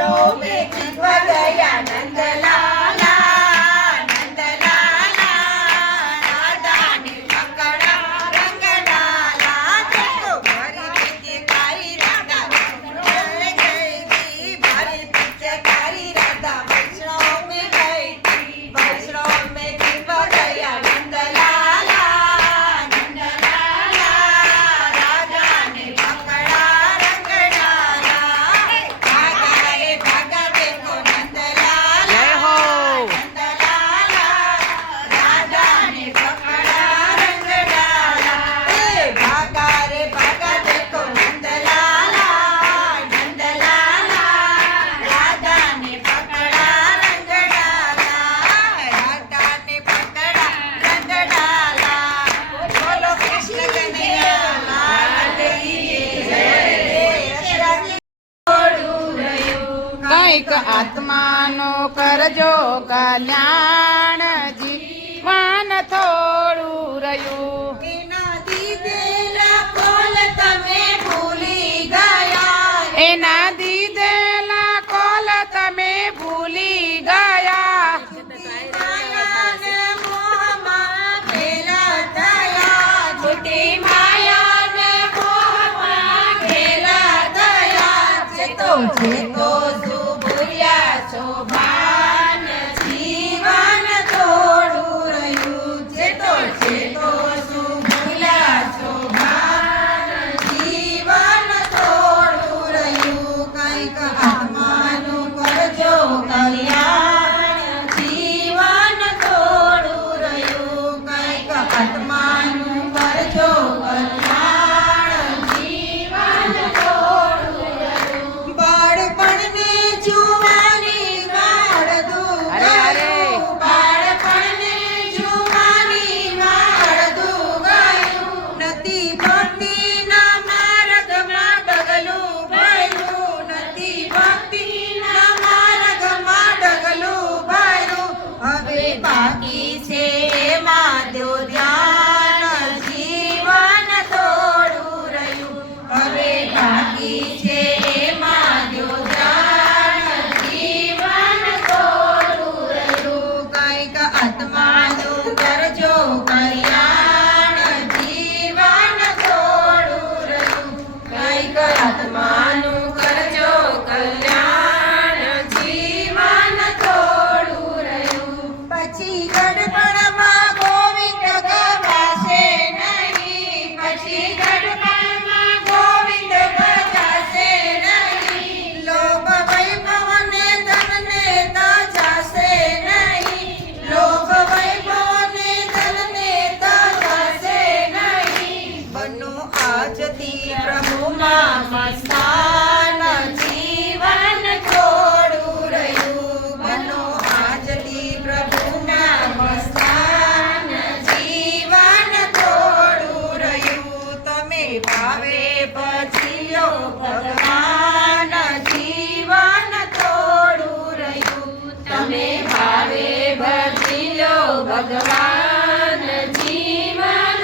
भैरो में जीव गया नंदलाला नंदलाला राधा ने पकड़ा रंग डाला देखो भरी पिचकारी राधा चल गई थी भरी पिचकारी राधा वैष्णव में गई थी वैष्णव में जीव गया नंदलाला नंदलाला राधा ने पकड़ा रंग डाला भागा रे भागा देखो नंदलाला जय हो नंदलाला राधा ने पकड़ा रंग डाला भागा रे भागा देखो नंदलाला नंदलाला राधा ने पकड़ा रंग डाला राधा ने पकड़ा रंग डाला बोलो कृष्ण कन्हैया लाल की जय छोड़ू रह्યું કંઈક આત્માનો કરજો કલ્યાણ જીવન થોડું રહ્યું એના દીધેલા કોલ તમે ભૂલી ગયા એના દીધેલા કોલ તમે ભૂલી ગયા માયાને મોહમાં ઘેલા થયા છૂટી માયાને મોહમાં ઘેલા થયા ચેતો ચેતો શું ભૂલ્યા છો ભાન જીવન થોડું રહ્યું ચેતો ચેતો શું ભૂલ્યા છો ભાન જીવન થોડું રહ્યું કંઈક આત્માનું કરજો કલ્યાણ જીવન થોડું રહ્યું કંઈક આત્માનું કરજો કલ્યાણ જીવન થોડું રહ્યું બાળપણને જુવાની વાળદું અરે, અરે. ગયું બાળપણને જુવાની વાળદું ગયું નથી ભક્તિના માર્ગમાં ડગલું ભર્યું નથી ભક્તિના માર્ગમાં ડગલું ભર્યું હવે બાકી છે એમાં દ્યો ધ્યાન જીવન થોડું રહ્યું હવે બાકી છે એમાં દ્યો ધ્યાન જીવન થોડું રહ્યું કંઈક આત્માનું કરજો કલ્યાણ જીવન થોડું રહ્યું કંઈક આત્માનું કરજો કલ્યાણ જીવન થોડું રહ્યું પછી ગડબડમાં ગોવિંદ ગવાશે નહીં પછી ગડબડમાં ગોવિંદ ગજાશે નહીં લોભ વૈભવને ધનને તજાશે નહીં લોભ વૈભવને ધનને તજાશે નહીં બનો આજથી પ્રભુમાં મસ્તાન જીવન થોડું રહ્યું બનો આજથી પ્રભુમાં મસ્તાન જીવન થોડું રહ્યું તમે ભાવે ભજીલો ભગવાન જીવન થોડું રહ્યું તમે ભાવે ભજીલો ભગવાન જીવન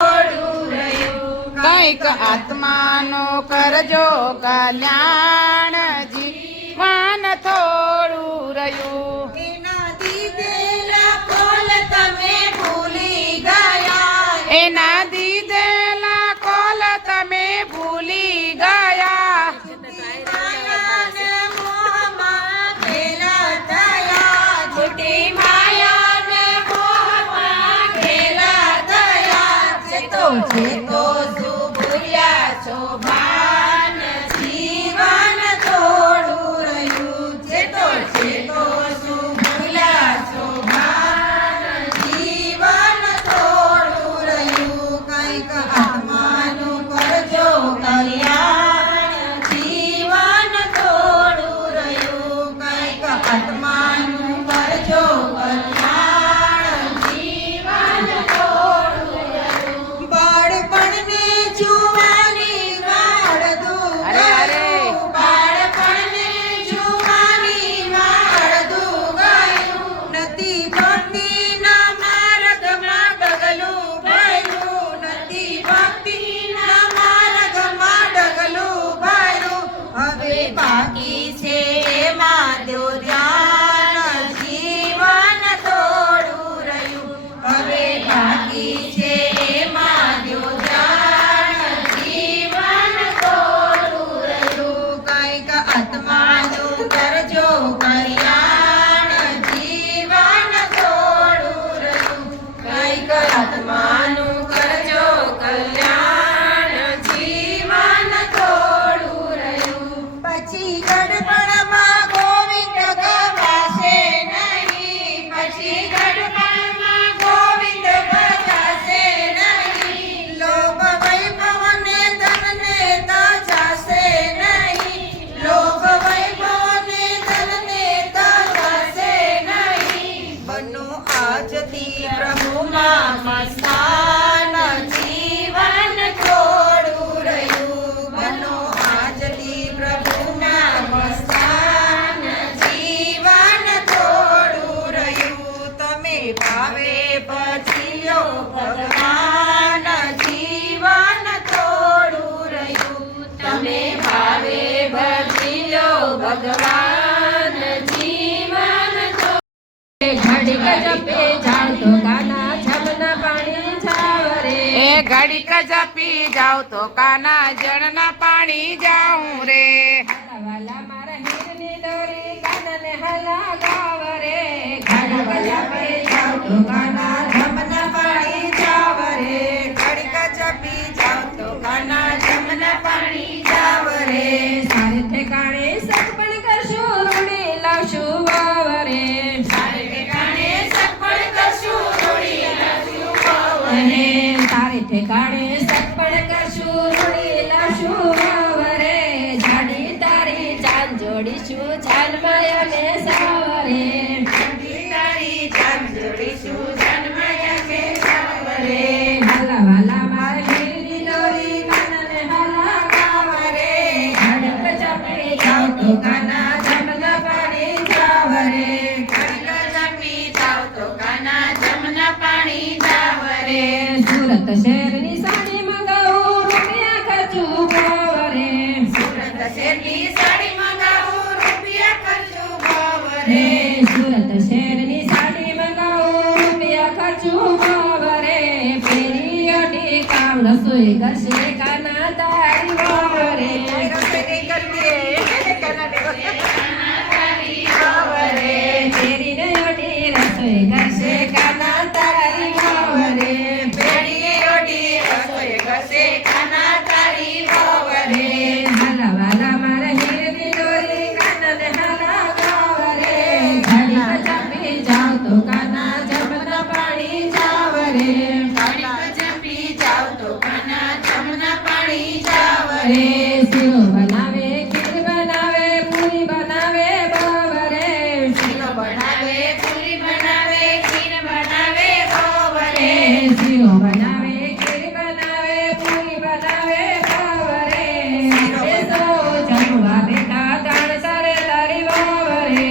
થોડું રહ્યું કંઈક આત્માનો કરજો કલ્યાણ જીવન થોડું રહ્યું એના દીધેલા કોલ તમે ભૂલી ગયા એના દીધેલા કોલ તમે ભૂલી ગયા માયાને મોહમાં ઘેલા થયા છૂટી માયાને મોહમાં ઘેલા થયા ચેતો ચેતો શું ભૂલ્યા છો ભાન જીવન થોડું રહ્યું ચેતો ચેતો શું ભૂલ્યા છો ભાન જીવન થોડું રહ્યું કંઈક આત્માનું કરજો કલ્યાણ જીવન થોડું રહ્યું કંઈક આત્માનું કરજો કલ્યાણ જીવન થોડું રહ્યું બાળપણને જુવાની વાળદું અરે, અરે. ગયું બાળપણને જુવાની વાળદું ગયું નથી ભક્તિના માર્ગમાં ડગલું ભર્યું નથી ભક્તિના માર્ગમાં ડગલું ભર્યું હવે બાકી છે ભગવાન જીવન તો ઘડીક જપે જાવ તો કાના જમના પાણી જાવ રે એ ઘડીક જપી જાવ તો કાના જળના પાણી જાઉં રે વાલા મારા હીરની દોરી કાનાને હલાગાવ રે ઘડીક જપે જાવ તો કાના જમના પાણી જાવ રે ઘડીક જપી જાવ તો કાના જળના પાણી જાવ રે સારે ઠેકાણે સગપણ કરશું રૂડી લાવશું વાવ રે સારે ઠેકાણે સગપણ કરશું રોડી લાવશું વાવ અને તારે ઠેકાણે સગપણ કરશું રૂડી લાવશું વાવ રે જાડી તારી જાન જોડીશું જાનમાં અમે સાવરે તારી જાન જોડીશું જન્મય મે સાવ રે હાલા વાલા મારે હીરની દોરી કાનાને હાલા ગાવ રે ઘડક ચપે જાવ તો કાના જમના પાણી જાવ રે ઘડીક જપી જાવ તો કાના જમના પાણી જાવ રે સુરત શહેરની સાડી મંગાવું રૂપિયા ખર્ચું ભાવ રે સુરત શહેરની સાડી મંગાવું રૂપિયા ખર્ચું ભાવ રે રે સુરત શહેરની સાડી મંગાવું રૂપિયા ખર્ચું ભાવ રે પેરી અડી કામ રસોઈ કરશે કાના તારી વાવ રે રસોઈ કરતી પેરીને અડી રસોઈ કરશે કાના તારી વાવ રે પેઢીએ ઓઢી રસોઈ કરશે કાના તારી વાવ રે હાલા વાલા મારા હીરની દોરી કાનાને હાલા ગાવ રે ઘડીક ચાપી જાવ તો કાના જમના પાણી જાવ રે ઘડીક જપી જાવ તો કાના જમના પાણી જાવ રે રે શીરો બનાવે ખીર બનાવે પૂરી બનાવે બાવ રે શીરો બનાવે પૂરી બનાવે ખીર બનાવે ભાવ રે રે શીરો બનાવે ખીર બનાવે પૂરી બનાવે બાવ રે બેસો જમવા બેઠા દાણ કરે તારી વાવ રે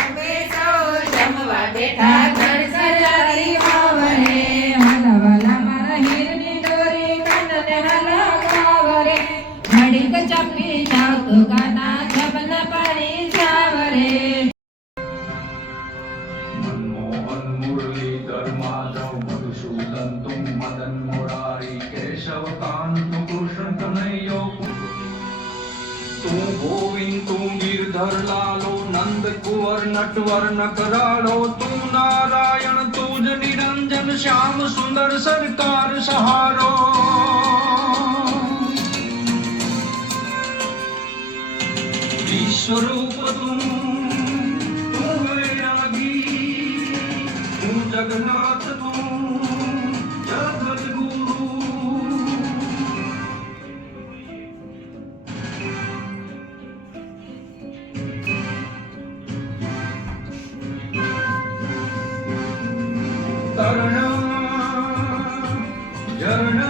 અમે સૌ જમવા બેઠા દાણ કરે તારી વાવ રે હાલા વાલા મારા હીરની દોરી કાનાને હાલા ગાવ રે ઘડીક ચપી જાવ તો કાના જમના પાણી જાવ રે मनमोहन मुरलीधर माधव मधुसूदन तुम मदन मुरारी केशव कांत कृष्ण कन्हैया तू गोविंद तू गिरधर लालो नंद कुंवर नटवर नकरालो तू नारायण तुझ निरंजन श्याम सुंदर सरकार सहारो विश्वरूप तू जगन्नाथ तू जगत गुरु तरण झरणा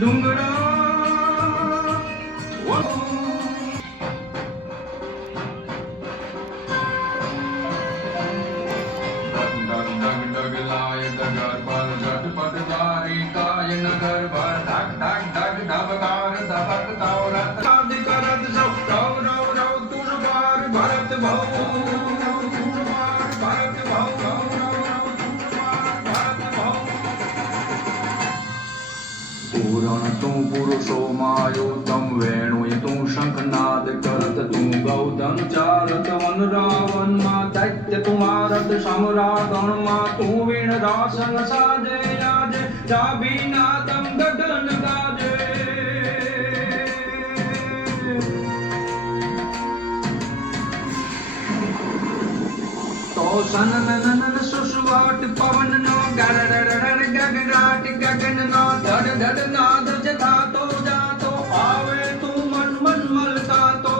डुंगरा डग डग डग लाय डगर पर झटपट दारी काय नगर भर ढग ढग ढग ढबकार धबक दौरत आदि करत सब रव रव रव तुझ पार भरत भव भरत भव रव रव रव तुझ पार भरत भव पूरण तू पुरुषो मायो तम वेणुय तू शंखनाद करत तू गौतम चारत वन रावण मा दैत्य तुम्हारत सम्रागण मा तू वीण रासन साजे याजे जाबीनादम गगन गाजे तो सन नन सुसवाट पवन नो गर गगराट गगन नो धड़ धड़ नाद जथा तो जातो आवे तू मन मन मलता तो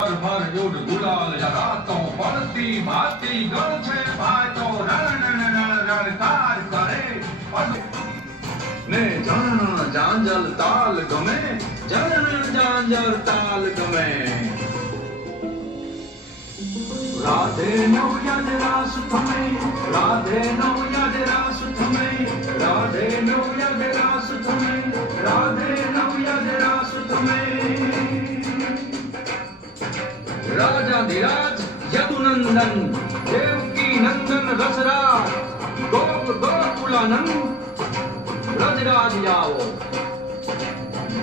हर हर युद्ध गुलाल जरातो पड़ती भाती गण छे भाई तो रण रण रण रण तार करे ने जन जांजल ताल गमे जन जांजल ताल गमे राधे नवयज रास थमे राधे नवयज रास थमे राधे नवयज रास थमे राधे नवयज रास थमे राजाधिराज यदुनंदन देवकी नंदन रसराज गोप गोकुलानंद ब्रजराज जाओ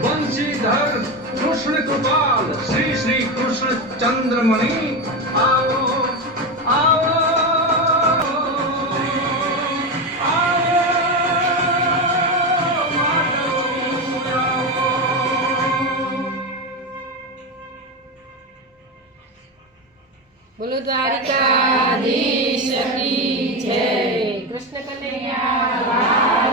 वंशीधर कृष्ण कृपाल श्री श्री कृष्ण चंद्रमणि आओ आओ બોલો દ્વારિકાધીશ કી જય. કૃષ્ણ કનૈયા.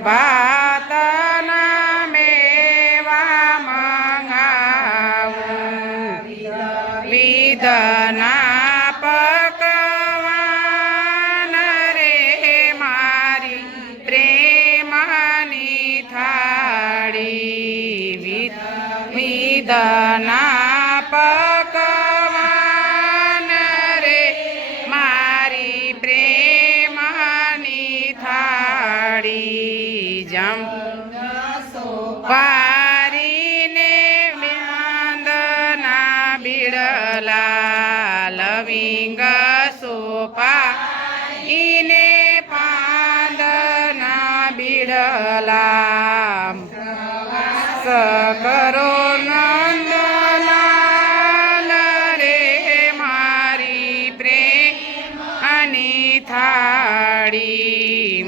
ભાતના મેવા મંગાવું વિધના પકવાન રે મારી પ્રેમની થાળી વિધના પકવાન રે મારી પ્રેમની થાળી જમ પારીને વ્યાંદના બિડલા લવિંગ સોપાઈને પાંદના બિડલા કરો નંદલાલ રે મારી પ્રેમની થાળી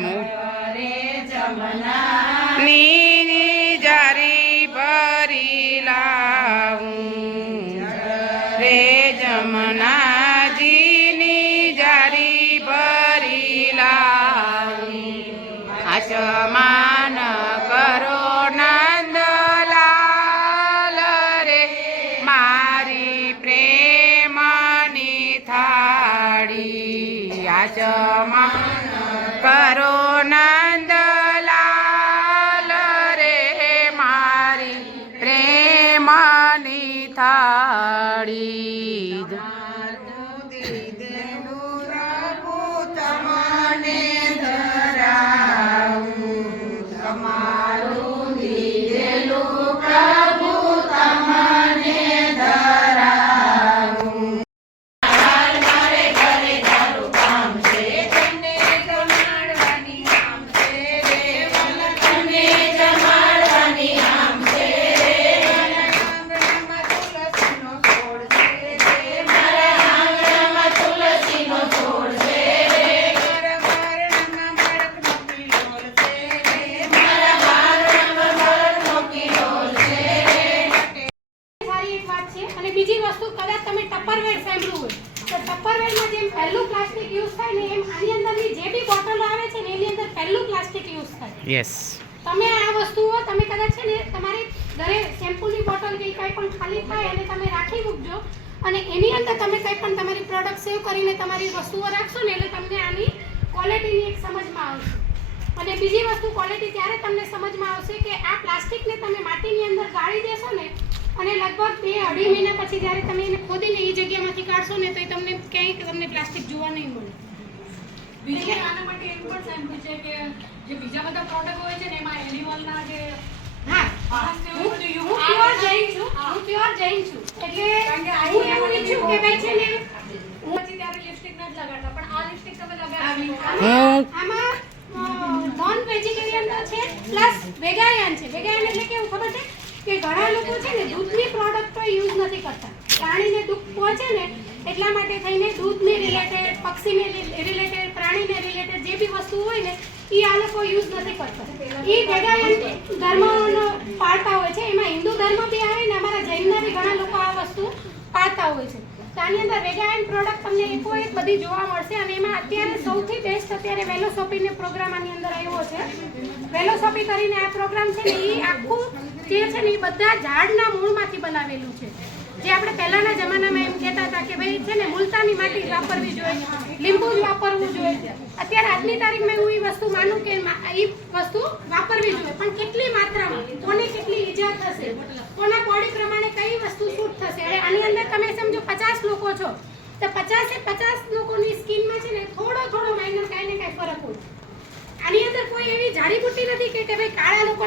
ની જારી ભરી લાવું રે જમનાજીની જારી ભરી લાવું આચમાન કરો નંદલાલ રે મારી પ્રેમની થાળી આચમાન કરો નંદલાલ રે મારી પ્રેમની થાળી બીજી વસ્તુ કદાચ તમે ટપરવેર સાંભળ્યું હોય તો ટપરવેરમાં જેમ પહેલું પ્લાસ્ટિક યુઝ થાય ને એમ આની અંદરની જે બી બોટલો આવે છે ને એની અંદર પહેલું પ્લાસ્ટિક યુઝ થાય. યસ. તમે આ વસ્તુઓ તમે કદાચ છે ને તમારી ઘરે શેમ્પૂની બોટલ કે કંઈ પણ ખાલી થાય અને તમે રાખી મૂકજો અને એની અંદર તમે કંઈ પણ તમારી પ્રોડક્ટ સેવ કરીને તમારી વસ્તુઓ રાખશો ને એટલે તમને આની ક્વોલિટીની એક સમજમાં આવશે. અને બીજી વસ્તુ ક્વોલિટી ત્યારે તમને સમજમાં આવશે કે આ પ્લાસ્ટિકને તમે માટીની અંદર ગાળી દેશો ને અને લગભગ 2-2.5 મહિના પછી જ્યારે તમે એને ખોદીને એ જગ્યામાંથી કાઢશો ને તો એ તમને ક્યાંય તમને પ્લાસ્ટિક જોવા નહીં મળે. બીજી આના માટે એમ પણ સાંભળ્યું છે કે જે બીજા બધા પ્રોડક્ટ હોય છે ને એમાં એનિમલના જે હા હું પ્યોર જૈન છું એટલે હું એવું ઈચ્છું કે ભાઈ છે ને હું પછી ત્યારે લિપસ્ટિક નથી લગાડતા પણ આ લિપસ્ટિક તમે લગાવી આમાં નોન વેજીટેરિયન તો છે પ્લસ વેગાયન છે. વેગાયન એટલે કેવું ખબર છે કે ઘણા લોકો છે ને દૂધની પ્રોડક્ટ તો યુઝ નથી કરતા. પ્રાણીને દુઃખ પહોંચે ને એટલા માટે થઈને દૂધને રિલેટેડ, પક્ષીને રિલેટેડ, પ્રાણીને રિલેટેડ જે બી વસ્તુ હોય ને એ આ લોકો યુઝ નથી કરતા. એ વેગાયન ધર્મનો પાળતા હોય છે. એમાં હિન્દુ ધર્મ બી આવે ને અમારા જૈનના બી ઘણા લોકો આ વસ્તુ પાળતા હોય છે. તો આની અંદર વેગાયન પ્રોડક્ટ તમને એક બધી જોવા મળશે અને એમાં અત્યારે સૌથી બેસ્ટ અત્યારે વેલોસોપીનો પ્રોગ્રામ આની અંદર આવ્યો છે. વેલોસોપી કરીને આ પ્રોગ્રામ છે ને એ આખું જે છે ને એ બધા ઝાડના મૂળમાંથી બનાવેલું છે. જે આપણે પહેલાના જમાનામાં એમ કહેતા હતા કે ભાઈ છે ને મુલતાની માટી જ વાપરવી જોઈએ, લીંબુ જ વાપરવું જોઈએ. અત્યારે આજની તારીખમાં હું એ વસ્તુ માનું કે એ વસ્તુ વાપરવી જોઈએ, પણ કેટલી માત્રામાં, કોને કેટલી ઈજા થશે, કોના બોડી પ્રમાણે કઈ વસ્તુ શૂટ થશે. એટલે આની અંદર તમે સમજો 50 લોકો છો તો 50 લોકોની સ્કિનમાં છે ને થોડો માઇનર કાંઈ ને કાંઈ ફરક હોય. આની અંદર કોઈ એવી જાડીબુટ્ટી નથી કે ભાઈ કાળા લોકો